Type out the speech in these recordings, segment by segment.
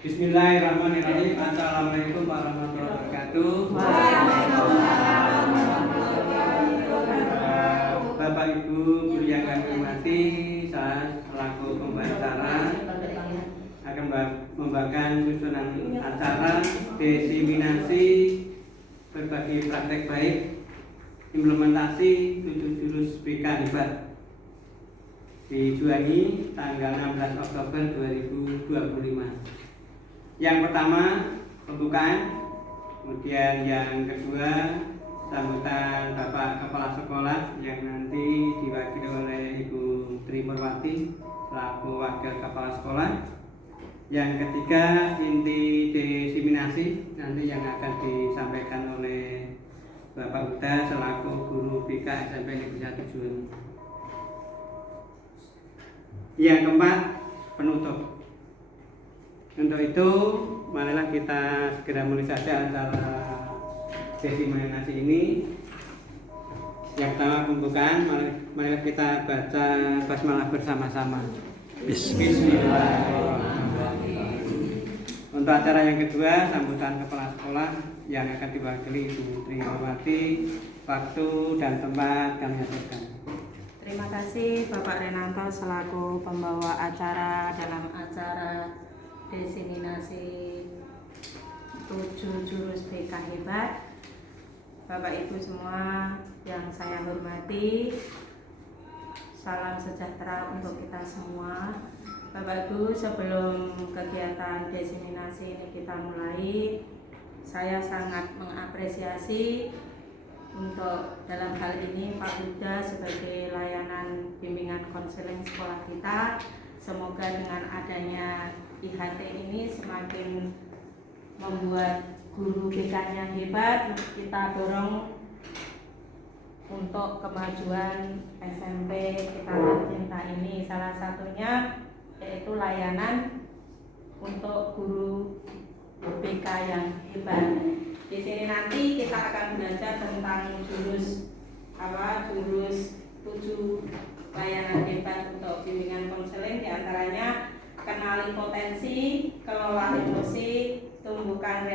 Bismillahirrahmanirrahim. Assalamualaikum warahmatullahi wabarakatuh. Bapak Ibu guru yang kami hormati, saya selaku pembicara akan membagikan susunan acara diseminasi berbagi praktek baik implementasi 7 jurus BK hebat di Juani tanggal 16 Oktober 2025. Yang pertama pembukaan, kemudian yang kedua sambutan Bapak Kepala Sekolah yang nanti diwakili oleh Ibu Tri Purwati selaku Wakil Kepala Sekolah. Yang ketiga inti diseminasi nanti yang akan disampaikan oleh Bapak Huda selaku Guru BK SMP Negeri 1 Juani. Yang keempat penutup. Untuk itu, marilah kita segera mulai saja acara diseminasi ini. Yang pertama pembukaan, marilah kita baca basmalah bersama-sama. Bismillahirrahmanirrahim. Untuk acara yang kedua, sambutan kepala sekolah yang akan diwakili Ibu Tri Purwati. Waktu dan tempat kami aturkan. Terima kasih Bapak Renanto selaku pembawa acara dalam acara diseminasi 7 jurus BK hebat. Bapak Ibu semua yang saya hormati, salam sejahtera untuk kita semua. Bapak Ibu, sebelum kegiatan diseminasi ini kita mulai, saya sangat mengapresiasi untuk dalam hal ini Pak Huda sebagai layanan bimbingan konseling sekolah kita. Semoga dengan adanya IHT ini semakin membuat guru BK-nya hebat. Kita dorong untuk kemajuan SMP kita tercinta ini. Salah satunya yaitu layanan untuk guru BK yang hebat. Di sini nanti kita akan belajar tentang jurus 7 layanan hebat untuk bimbingan konseling, diantaranya kenali potensi, kelola emosi, tumbuhkan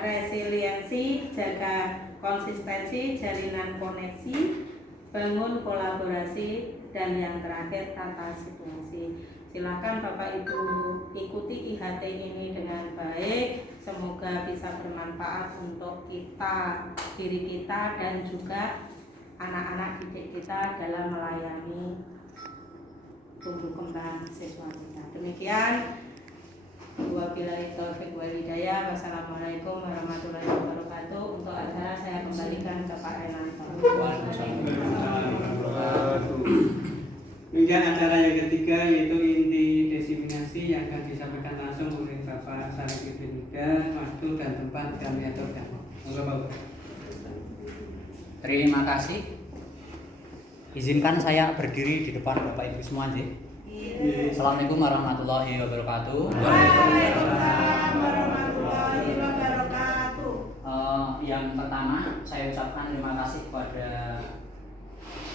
resiliensi, jaga konsistensi, jalinan koneksi, bangun kolaborasi, dan yang terakhir tata situasi. Silakan Bapak Ibu ikuti IHT ini dengan baik. Semoga bisa bermanfaat untuk kita, diri kita, dan juga anak-anak didik kita dalam melayani tumbuh kembang siswa kita. Demikian, wabillahi taufiq wal hidayah. Wassalamualaikum warahmatullahi wabarakatuh. Untuk acara saya kembalikan ke Pak Renanto. Kemudian acara yang ketiga yaitu inti diseminasi yang akan disampaikan langsung oleh Bapak Sarif Ibn. Waktu dan tempat kami aturkan. Monggo Bapak. Terima kasih. Izinkan saya berdiri di depan Bapak Ibu semua, Nggih. Assalamualaikum warahmatullahi wabarakatuh. Waalaikumsalam warahmatullahi wabarakatuh. Yang pertama, saya ucapkan terima kasih kepada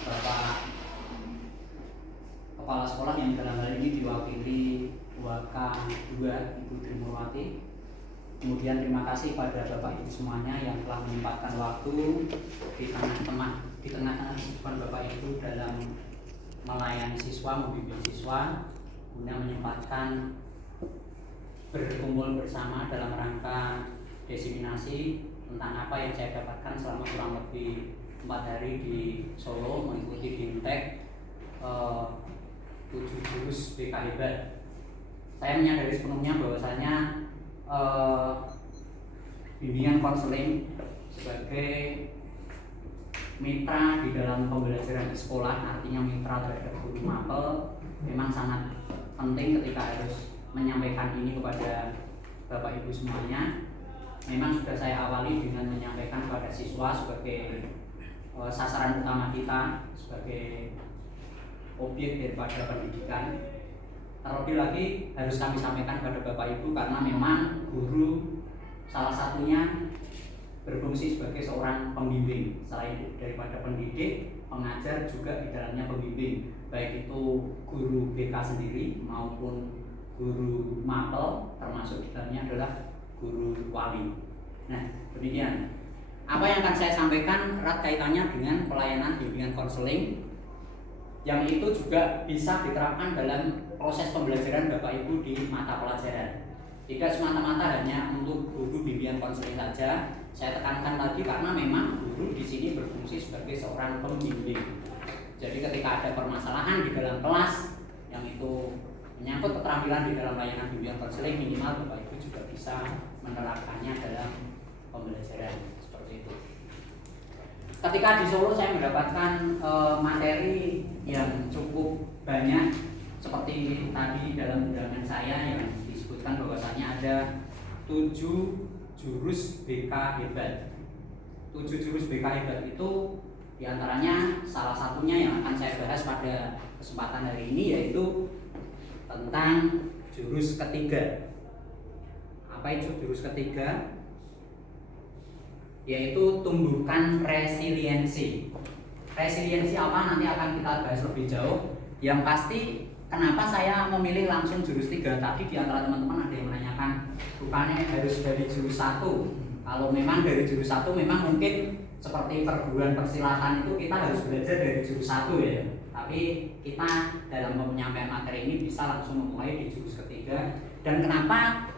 Bapak Kepala Sekolah yang dalam hal ini diwakili WK2 Ibu Tri Purwati. Kemudian terima kasih pada Bapak Ibu semuanya yang telah menyempatkan waktu di tengah-tengah kesibukan Bapak Ibu dalam melayani siswa, membimbing siswa, guna menyempatkan berkumpul bersama dalam rangka diseminasi tentang apa yang saya dapatkan selama kurang lebih 4 hari di Solo mengikuti BIMTEK 7 jurus BK hebat. Saya menyadari sepenuhnya bahwasanya bimbingan konseling sebagai mitra di dalam pembelajaran di sekolah, artinya mitra terhadap guru mapel, memang sangat penting ketika harus menyampaikan ini kepada Bapak Ibu semuanya. Memang sudah saya awali dengan menyampaikan kepada siswa sebagai sasaran utama kita, sebagai objek daripada pendidikan. Terlebih lagi harus kami sampaikan kepada Bapak Ibu karena memang guru salah satunya berfungsi sebagai seorang pembimbing. Selain daripada pendidik, pengajar juga di dalamnya pembimbing, baik itu guru BK sendiri maupun guru mapel, termasuk di dalamnya adalah guru wali. Nah, demikian. Apa yang akan saya sampaikan erat kaitannya dengan pelayanan bimbingan konseling, yang itu juga bisa diterapkan dalam proses pembelajaran Bapak Ibu di mata pelajaran. Tidak semata-mata hanya untuk guru bimbingan konseling saja. Saya tekankan lagi karena memang guru di sini berfungsi sebagai seorang pembimbing. Jadi ketika ada permasalahan di dalam kelas yang itu menyangkut keterampilan di dalam layanan bimbingan konseling, minimal Bapak Ibu juga bisa menerapkannya dalam pembelajaran seperti itu. Ketika di Solo saya mendapatkan materi yang cukup banyak, seperti tadi dalam undangan saya yang disebutkan bahwasanya ada 7 jurus BK hebat. 7 jurus BK hebat itu diantaranya salah satunya yang akan saya bahas pada kesempatan hari ini yaitu tentang jurus ketiga. Apa itu jurus ketiga? Yaitu tumbuhkan resiliensi. Resiliensi apa nanti akan kita bahas lebih jauh. Yang pasti kenapa saya memilih langsung jurus 3 tadi, di antara teman-teman ada yang menanyakan bukannya harus dari jurus 1. Kalau memang dari jurus 1 memang mungkin seperti perguruan persilatan itu kita harus belajar dari jurus 1 ya. Tapi kita dalam penyampaian materi ini bisa langsung memulai di jurus ketiga. Dan kenapa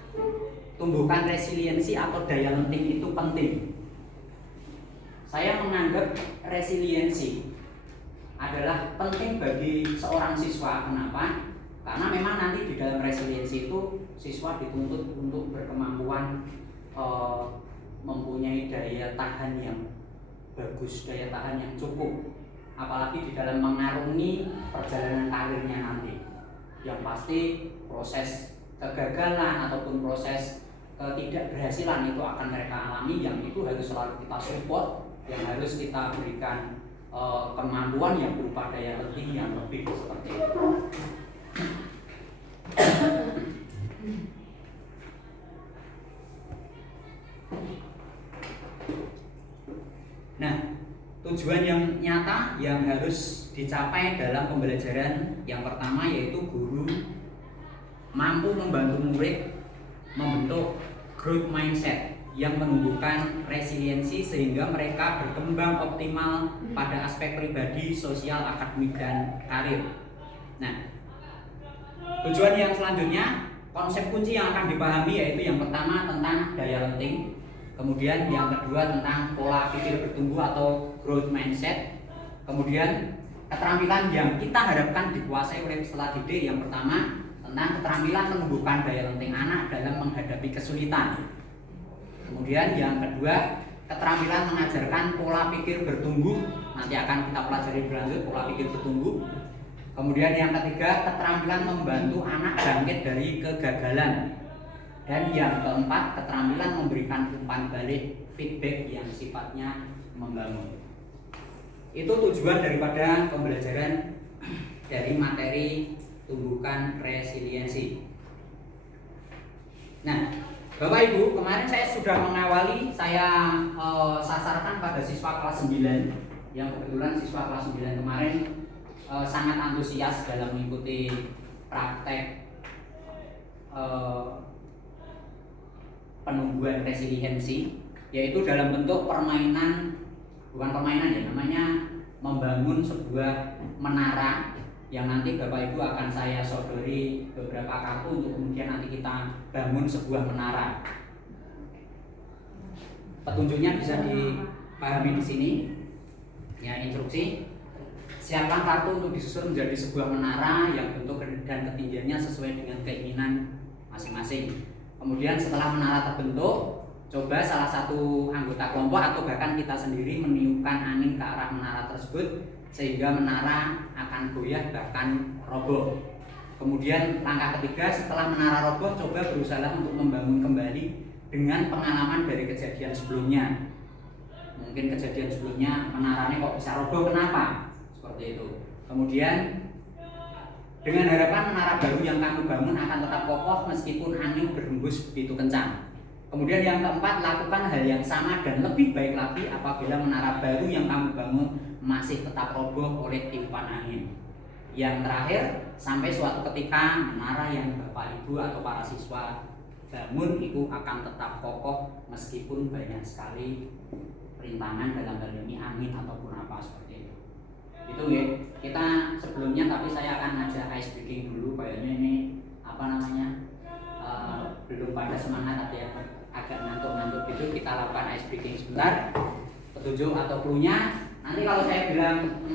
tumbuhkan resiliensi atau daya lenting itu penting? Saya menganggap resiliensi adalah penting bagi seorang siswa. Kenapa? Karena memang nanti di dalam resiliensi itu siswa dituntut untuk berkemampuan mempunyai daya tahan yang bagus, daya tahan yang cukup, apalagi di dalam mengarungi perjalanan karirnya nanti. Yang pasti proses kegagalan ataupun proses ketidakberhasilan itu akan mereka alami, yang itu harus selalu kita support, yang harus kita berikan kemampuan yang berupa daya lenting yang lebih seperti itu. Nah, tujuan yang nyata yang harus dicapai dalam pembelajaran yang pertama yaitu guru mampu membantu murid membentuk growth mindset yang menumbuhkan resiliensi sehingga mereka berkembang optimal pada aspek pribadi, sosial, akademik, dan karir. Nah, tujuan yang selanjutnya, konsep kunci yang akan dipahami yaitu yang pertama tentang daya lenting, kemudian yang kedua tentang pola pikir bertumbuh atau growth mindset, kemudian keterampilan yang kita harapkan dikuasai oleh peserta didik. Yang pertama tentang keterampilan menumbuhkan daya lenting anak dalam menghadapi kesulitan. Kemudian yang kedua, keterampilan mengajarkan pola pikir bertumbuh. Nanti akan kita pelajari berlanjut pola pikir bertumbuh. Kemudian yang ketiga, keterampilan membantu anak bangkit dari kegagalan. Dan yang keempat, keterampilan memberikan umpan balik, feedback yang sifatnya membangun. Itu tujuan daripada pembelajaran dari materi tumbuhkan resiliensi. Nah, Bapak Ibu, kemarin saya sudah mengawali, saya sasarkan pada siswa kelas 9, yang kebetulan siswa kelas 9 kemarin sangat antusias dalam mengikuti praktek penumbuhan resiliensi, yaitu dalam bentuk permainan, bukan permainan ya, namanya membangun sebuah menara yang nanti Bapak Ibu akan saya sodori beberapa kartu untuk kemudian nanti kita bangun sebuah menara. Petunjuknya bisa dipahami di sini. Ya, instruksi. Siapkan kartu untuk disusun menjadi sebuah menara yang bentuk dan ketinggiannya sesuai dengan keinginan masing-masing. Kemudian setelah menara terbentuk, coba salah satu anggota kelompok atau bahkan kita sendiri meniupkan angin ke arah menara tersebut sehingga menara akan goyah bahkan roboh. Kemudian langkah ketiga, setelah menara roboh, coba berusaha untuk membangun kembali dengan pengalaman dari kejadian sebelumnya. Mungkin kejadian sebelumnya menaranya kok bisa roboh, kenapa? Seperti itu. Kemudian dengan harapan menara baru yang kamu bangun akan tetap kokoh meskipun angin berhembus begitu kencang. Kemudian yang keempat, lakukan hal yang sama dan lebih baik lagi apabila menara baru yang kamu bangun masih tetap roboh oleh tiupan angin. Yang terakhir, sampai suatu ketika menara yang Bapak Ibu atau para siswa bangun itu akan tetap kokoh meskipun banyak sekali rintangan, dalam hal ini angin ataupun apa seperti itu. Itu ya, kita sebelumnya, tapi saya akan ngajak ice breaking dulu. Kayaknya ini apa namanya, belum pada semangat, ada yang agak ngantuk-ngantuk gitu. Kita lakukan ice breaking sebentar. Petunjuk atau clue-nya nanti kalau saya bilang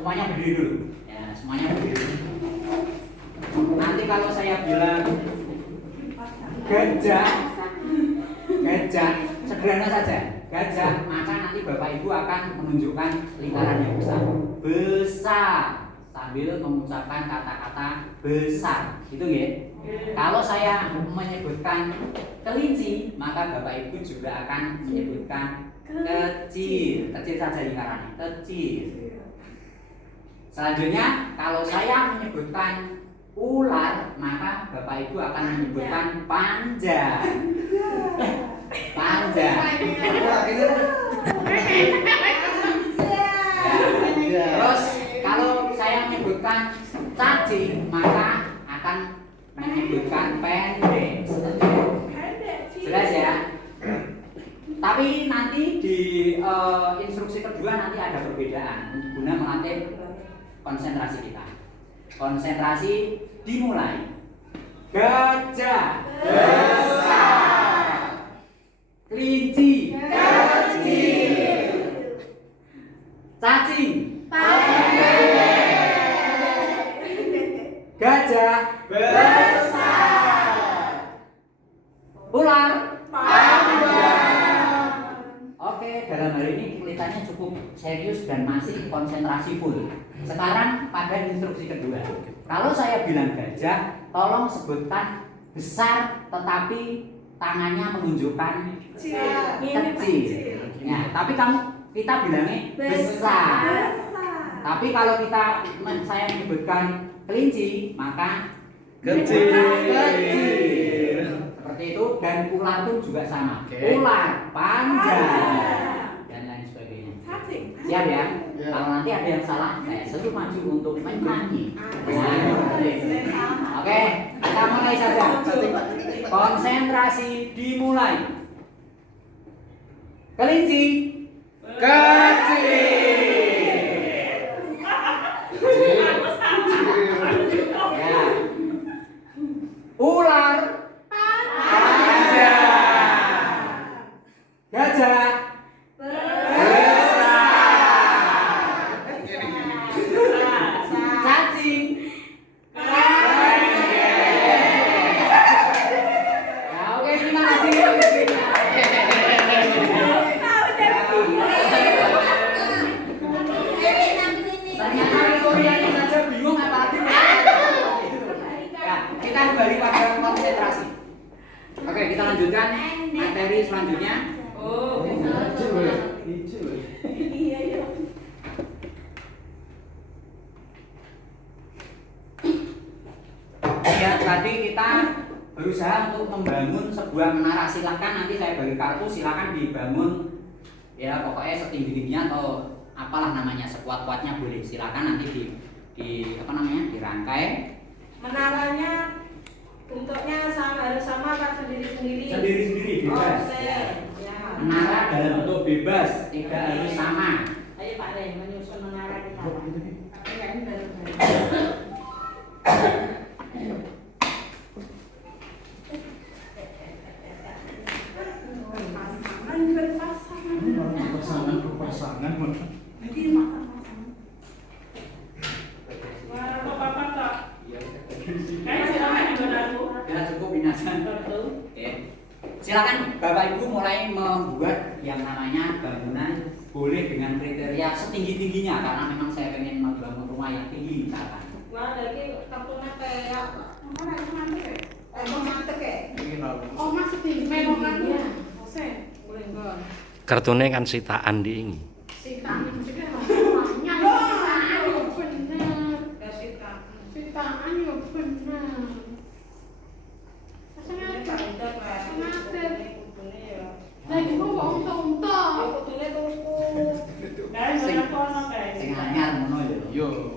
semuanya berdiri dulu ya, semuanya berdiri dulu. Nanti kalau saya bilang gajah, sederhana saja, gajah, maka nanti Bapak Ibu akan menunjukkan lingkaran yang besar sambil mengucapkan kata-kata besar, gitu ya. Kalau saya menyebutkan kelinci, maka Bapak Ibu juga akan menyebutkan kecil saja lingkarannya, kecil. Selanjutnya, kalau saya menyebutkan ular, maka Bapak Ibu akan menyebutkan panjang. Terus kalau saya menyebutkan cacing, maka akan menyebutkan pendek. Jelas ya? Tapi nanti di instruksi kedua nanti ada perbedaan guna melatih konsentrasi kita. Konsentrasi dimulai. Gajah besar, kelinci kecil, cacing gajah besar, ular panjang. Oke, dalam hal ini kelihatannya cukup serius dan masih konsentrasi full. Sekarang pada instruksi kedua, kalau saya bilang gajah, tolong sebutkan besar tetapi tangannya menunjukkan kecil. Ya, tapi kita bilangnya besar. Tapi kalau saya menyebutkan kelinci, maka kecil. Seperti itu, dan ular pun juga sama. Ular panjang dan lain sebagainya. Siap ya? Kalau nanti ada yang salah, saya suruh maju untuk menyanyi. Oke, kita mulai saja. Konsentrasi dimulai. Kelinci kecil. Ya. Ular panjang. Gajah kita lanjutkan materi selanjutnya. Ya, tadi kita berusaha untuk membangun sebuah menara. Silakan nanti saya bagi kartu, silakan dibangun ya, pokoknya setinggi-tingginya atau apalah namanya, sekuat-kuatnya boleh. Silakan nanti dirangkai. Menaranya bentuknya harus sama kan, sendiri-sendiri? Sendiri-sendiri, bebas. Ya. Menara dalam bentuk bebas, tidak harus sama. Ayo Pak Rey, menyusun menara kita. Berpasangan. Ya, cukup binasa. Silakan Bapak Ibu mulai membuat yang namanya bangunan, boleh dengan kriteria setinggi-tingginya karena memang saya pengen membangun rumah yang tinggi misalkan. Wah, lagi kampungnya kayak mana setinggi memang Kartunya kan sitaan di ini. Sitaan juga namanya sitaan yo bener. Sitaan yo bener. Lagi mau unta-unta. Sing anyar ngono ya. Yo.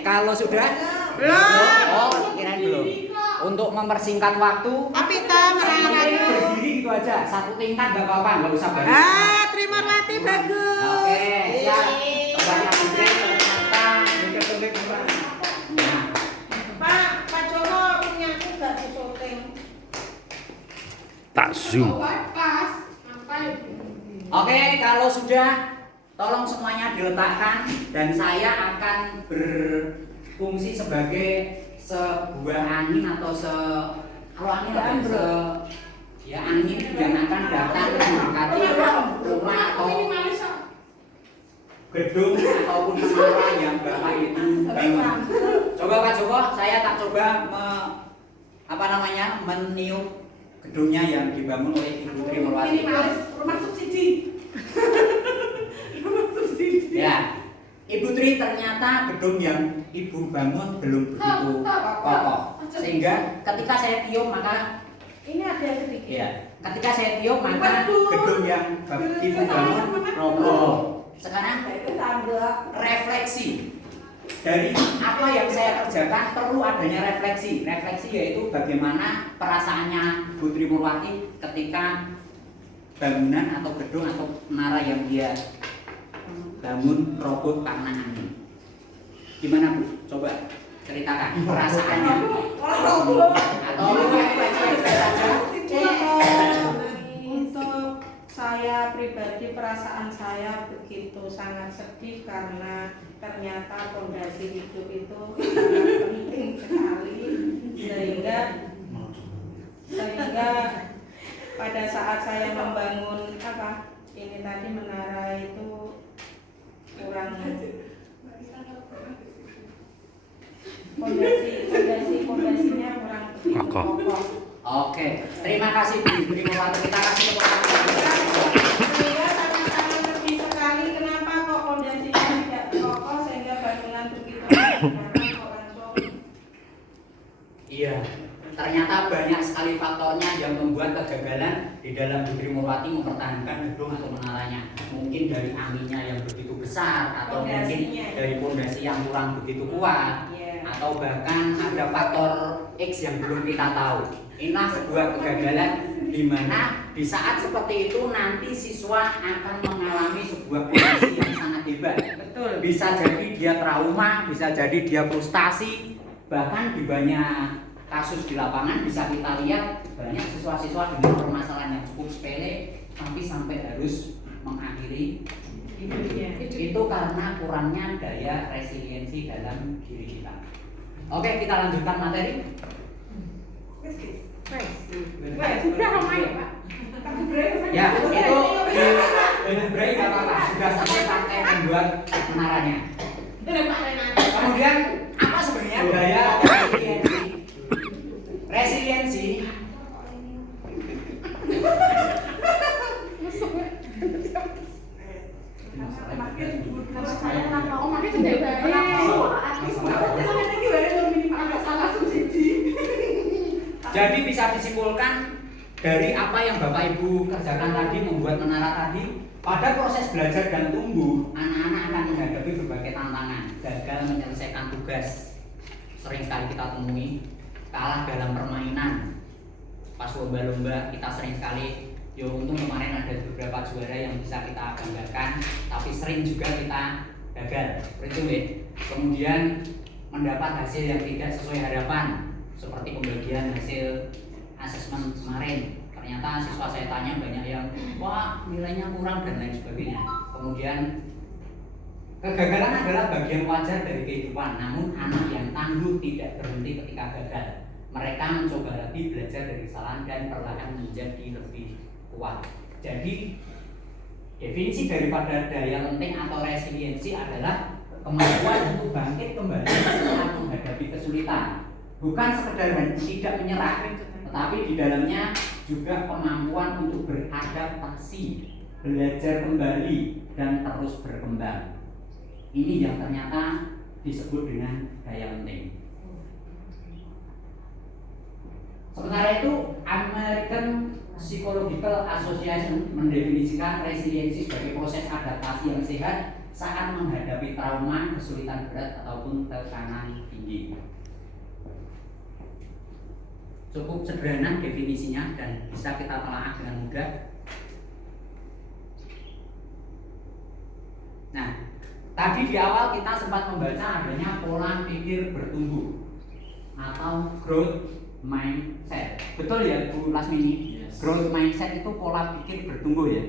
kalau sudah Belum. Oh, kirain belum. Untuk mempersingkat waktu, Tapi ta berdiri gitu aja, satu tingkat nggak apa-apa, nggak usah banyak. Trimawati bagus. Oke, siap. Tempatnya Putri ternyata. Nah, Pak Joko punya aku gak di syuting. Tak zoom. Pas. Apa itu? oke, kalau sudah, tolong semuanya diletakkan dan saya akan berfungsi sebagai sebuah angin atau kalau angin ya angin yang akan datang mendekati rumah atau gedung ataupun menara yang Bapak Ibu bangun. Coba Pak Joko, saya tak coba meniup gedungnya yang dibangun oleh Ibu Tri Merwati. Rumah subsidi. Rumah subsidi. Ya, Ibu Tri ternyata gedung yang Ibu bangun belum begitu kokoh, sehingga ketika saya tiup maka Ini ada yang sedikit. ya, ketika saya tiup maka gedung yang Ibu bangun roboh. Sekarang refleksi dari apa yang saya kerjakan perlu adanya refleksi. Refleksi yaitu bagaimana perasaannya Bu Tri Merwati ketika bangunan atau gedung atau menara yang dia bangun roboh karena angin. Gimana Bu? Coba ceritakan perasaannya. Atau Untuk saya pribadi, perasaan saya begitu sangat sedih karena ternyata fondasi hidup itu sangat penting sekali, sehingga pada saat saya membangun ini tadi menara itu kurang fondasinya kurang begitu Kokoh. kokoh. Oke, terima kasih Bu Tri Merwati. Kita kasih tepuk tangan. Sehingga sangat-sangat sedih sekali kenapa kok fondasinya tidak kokoh sehingga bangunan begitu kok langsung. Iya, ternyata banyak sekali faktornya yang membuat kegagalan di dalam Bu Tri Merwati mempertahankan gedung atau menaranya. Mungkin dari anginnya yang begitu besar, atau mungkin Fondasinya. dari fondasi yang kurang begitu kuat, Iya. atau bahkan ada faktor X yang belum kita tahu. Inilah sebuah kegagalan di mana di saat seperti itu nanti siswa akan mengalami sebuah kondisi yang sangat hebat. Betul. Bisa jadi dia trauma, bisa jadi dia frustasi, bahkan di banyak kasus di lapangan bisa kita lihat banyak siswa-siswa dengan permasalahan yang cukup sepele tapi sampai harus mengakhiri hidupnya. Itu karena kurangnya daya resiliensi dalam diri kita. Oke, kita lanjutkan materi. Udah ramai ya, Pak. Ya, itu di break nggak apa-apa. Sudah sampai pakai membuat menaranya. Kemudian apa sebenarnya daya resiliensi? Resiliensi Oh, makanya sudah jadi bisa disimpulkan dari apa yang Bapak Ibu kerjakan tadi, membuat menara tadi, pada proses belajar dan tumbuh, anak-anak akan menghadapi berbagai tantangan, gagal menyelesaikan tugas. Sering sekali kita temui, kalah dalam permainan. Pas lomba-lomba kita sering sekali, ya untung kemarin ada beberapa juara yang bisa kita banggakan, tapi sering juga kita gagal. Kemudian mendapat hasil yang tidak sesuai harapan, seperti pembagian hasil asesmen kemarin. Ternyata siswa saya tanya banyak yang wah nilainya kurang dan lain sebagainya. Kemudian kegagalan adalah bagian wajar dari kehidupan, namun anak yang tangguh tidak berhenti ketika gagal. Mereka mencoba lagi, belajar dari kesalahan dan perlahan menjadi lebih kuat. Jadi definisi daripada daya lenting atau resiliensi adalah kemampuan untuk bangkit kembali setelah menghadapi kesulitan. Bukan sekedar tidak menyerah, tetapi di dalamnya juga kemampuan untuk beradaptasi, belajar kembali, dan terus berkembang. Ini yang ternyata disebut dengan daya lenting. Sementara itu, American Psychological Association mendefinisikan resiliensi sebagai proses adaptasi yang sehat saat menghadapi trauma, kesulitan berat ataupun tekanan tinggi. Cukup sederhana definisinya dan bisa kita telaah dengan mudah. Nah, tadi di awal kita sempat membaca adanya pola pikir bertumbuh atau growth mindset. Betul ya Bu Lasmini? Yes. Growth mindset itu pola pikir bertumbuh ya.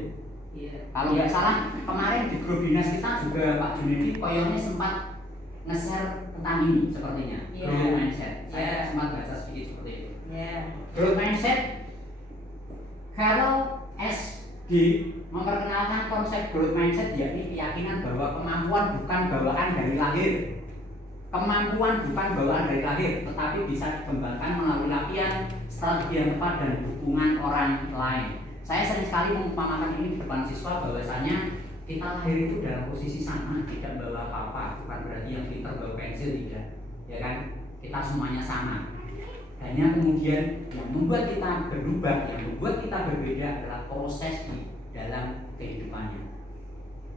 Kalau nggak salah kemarin di grup dinas kita juga Pak Junedi koyongnya sempat nge-share tentang ini sepertinya. Growth mindset. Saya sempat baca sedikit seperti itu. Growth mindset, Carol S. D. memperkenalkan konsep growth mindset, yakni keyakinan bahwa kemampuan bukan bawaan dari lahir. Kemampuan bukan bawaan dari lahir, tetapi bisa dikembangkan melalui latihan, strategi yang tepat, dan dukungan orang lain. Saya sering sekali mengumpamakan ini di depan siswa bahwasanya kita lahir itu dalam posisi sama, tidak bawa apa-apa, bukan berarti yang pintar bawa pensil, tidak, ya kan? Kita semuanya sama. Hanya kemudian yang membuat kita berubah, yang membuat kita berbeda adalah proses di dalam kehidupannya.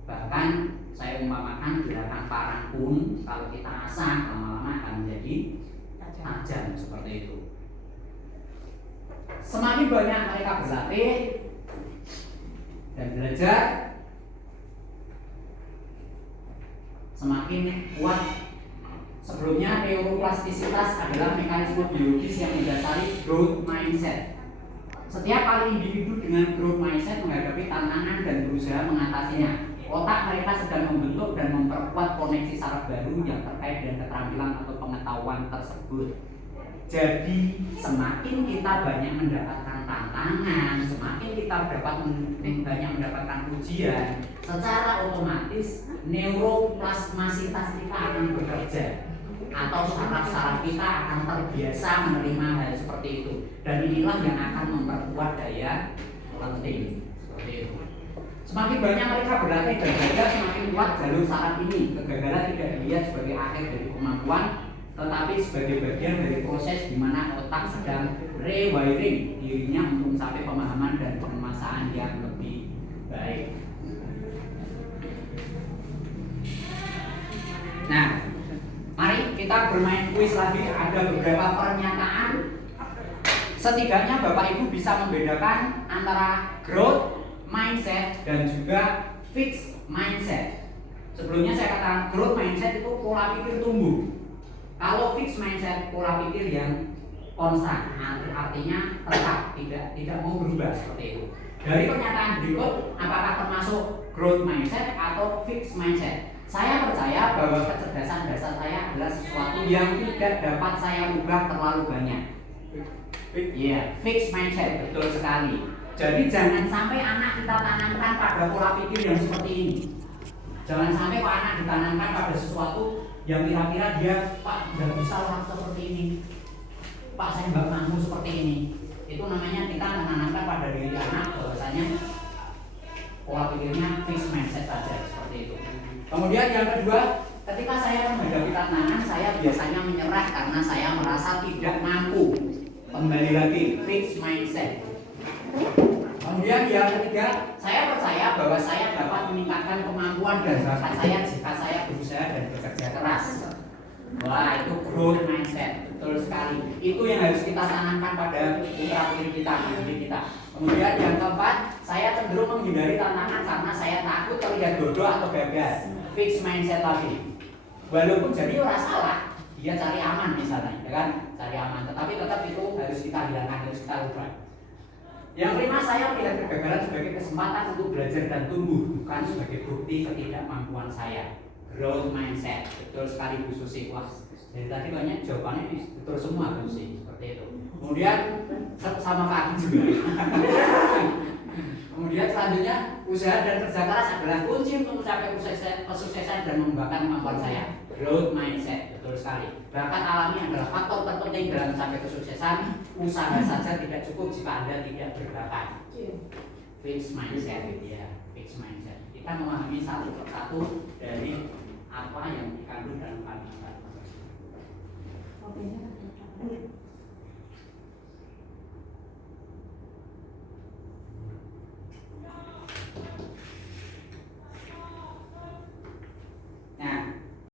Bahkan saya umpamakan gerakan parang pun kalau kita asah lama-lama akan menjadi tajam seperti itu. Semakin banyak mereka berlatih dan belajar, semakin kuat. Sebelumnya neuroplastisitas adalah mekanisme biologis yang mendasari growth mindset. Setiap kali individu dengan growth mindset menghadapi tantangan dan berusaha mengatasinya, otak mereka sedang membentuk dan memperkuat koneksi saraf baru yang terkait dengan keterampilan atau pengetahuan tersebut. Jadi semakin kita banyak mendapatkan tantangan, semakin kita banyak mendapatkan ujian, secara otomatis neuroplasmasitas kita akan bekerja, atau saraf-saraf kita akan terbiasa menerima hal seperti itu, dan inilah yang akan memperkuat daya lenting seperti itu. Semakin banyak mereka berlatih dan belajar, semakin kuat jalur saraf ini. Kegagalan tidak dilihat sebagai akhir dari kemampuan, tetapi sebagai bagian dari proses di mana otak sedang rewiring dirinya untuk mencapai pemahaman dan penguasaan yang lebih baik. Nah, mari kita bermain kuis lagi. Ada beberapa pernyataan. Setidaknya Bapak Ibu bisa membedakan antara growth mindset dan juga fixed mindset. Sebelumnya saya katakan growth mindset itu pola pikir tumbuh. Kalau fixed mindset pola pikir yang konstan, artinya tetap tidak mau berubah seperti itu. Dari pernyataan berikut, apakah termasuk growth mindset atau fixed mindset? Saya percaya bahwa kecerdasan dasar saya adalah sesuatu yang tidak dapat saya ubah terlalu banyak. Iya, fixed mindset, betul sekali. Jadi jangan sampai anak kita tanamkan pada pola pikir yang seperti ini. Jangan sampai anak ditanamkan pada sesuatu yang kira-kira dia, Pak, nggak bisa lah seperti ini, Pak, saya nggak mampu seperti ini. Itu namanya kita menanamkan pada diri anak bahwasanya pola pikirnya fixed mindset saja seperti itu. Kemudian yang kedua, ketika saya menghadapi tantangan, saya biasanya menyerah karena saya merasa tidak mampu. Kembali lagi, fixed mindset. Kemudian yang ketiga, saya percaya bahwa saya dapat meningkatkan kemampuan dan bakat saya jika saya berusaha dan bekerja keras. Wah, itu growth mindset, betul sekali. Itu yang harus kita tanamkan pada putra-putri kita, anak kita. Kemudian yang keempat, saya cenderung menghindari tantangan karena saya takut terlihat bodoh atau gagal. Fixed mindset lagi. Walaupun jadi orang salah, dia cari aman misalnya, ya kan? Cari aman, tetapi tetap itu harus kita hilangkan, harus kita ubah. Yang kelima, saya melihat kegagalan sebagai kesempatan untuk belajar dan tumbuh, bukan sebagai bukti ketidakmampuan saya. Growth mindset, betul sekali Bu Susi. Wah, dari tadi banyak jawabannya betul semua Bu Susi, seperti itu. Kemudian sama Pak Adi juga. Kemudian selanjutnya, usaha dan kerja keras adalah kunci untuk mencapai kesuksesan dan mengembangkan kemampuan saya. Growth mindset, betul sekali. Bakat alami adalah faktor terpenting dalam mencapai kesuksesan. Usaha saja tidak cukup jika Anda tidak berbakat. Fixed mindset, ya, fixed mindset. Kita memahami satu persatu dari apa yang dikandung dalam kalimat.